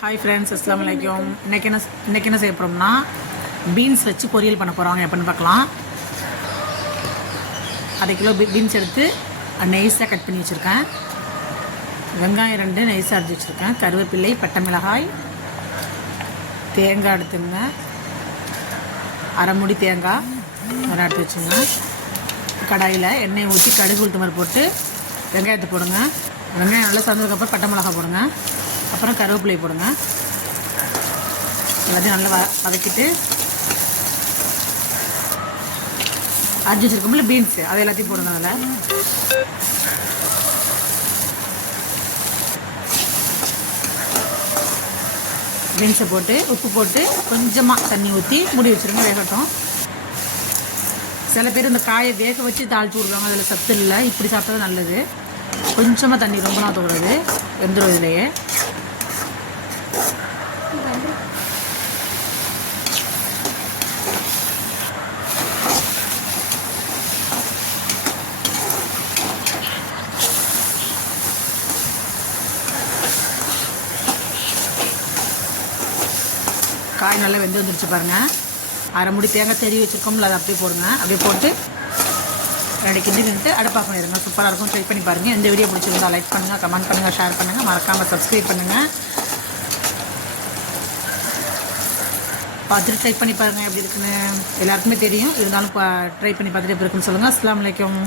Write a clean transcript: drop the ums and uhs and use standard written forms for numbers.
Hi friends, அஸ்ஸலாமு அலைக்கும். இன்றைக்கி என்ன செய்ய போகிறோம்னா பீன்ஸ் வச்சு பொரியல் பண்ண போகிறோம். எப்படின்னு பார்க்கலாம். 1/2 கிலோ பீன்ஸ் எடுத்து நைஸாக கட் பண்ணி வச்சுருக்கேன். வெங்காயம் 2 நைஸாக அரைச்சி வச்சுருக்கேன். கருவேப்பிலை, பட்டை மிளகாய், தேங்காய் எடுத்துங்க. 1/2 மூடி தேங்காய் ஒரு எடுத்து வச்சுங்க. கடாயில் எண்ணெய் ஊற்றி கடுகு உளுத்தம்பருப்பு போட்டு வெங்காயத்தை போடுங்க. வெங்காயம் நல்லா சந்ததுக்கப்புறம் பட்டை மிளகாய் போடுங்க. அப்புறம் கருவேப்பிலை போடுங்க. எல்லாத்தையும் நல்லா வதக்கிட்டு அரைச்சி வச்சுருக்கோம்ல பீன்ஸு, அதை எல்லாத்தையும் போடுங்க. அதில் பீன்ஸை போட்டு உப்பு போட்டு கொஞ்சமாக தண்ணி ஊற்றி மூடி வச்சுருங்க, வேகட்டும். சில பேர் இந்த காயை வேக வச்சு தாளித்து விடுவாங்க, அதில் சத்து இல்லை. இப்படி சாப்பிட்டது நல்லது. கொஞ்சமாக தண்ணி, ரொம்ப நாள் தோடுறது வெந்துடும். இதுலையே காய் நல்லா வெந்து வந்துருச்சு பாருங்கள். 1/2 மூடி தேங்காய் தெரி வச்சுருக்கோம்ல, அதை அப்படியே போடுங்க. அப்படியே போட்டு 2 கிண்டி நின்று அடுப்பாக பண்ணிடுங்க. சூப்பராக இருக்கும். ட்ரை பண்ணி பாருங்கள். இந்த வீடியோ பிடிச்சிருந்தா லைக் பண்ணுங்கள், கமெண்ட் பண்ணுங்கள், ஷேர் பண்ணுங்கள். மறக்காமல் சப்ஸ்கிரைப் பண்ணுங்கள். பார்த்துட்டு ட்ரை பண்ணி பாருங்கள் எப்படி இருக்குன்னு. எல்லாருக்குமே தெரியும், இருந்தாலும் ட்ரை பண்ணி பார்த்துட்டு எப்படி இருக்குன்னு சொல்லுங்கள். அஸ்ஸலாமு அலைக்கும்.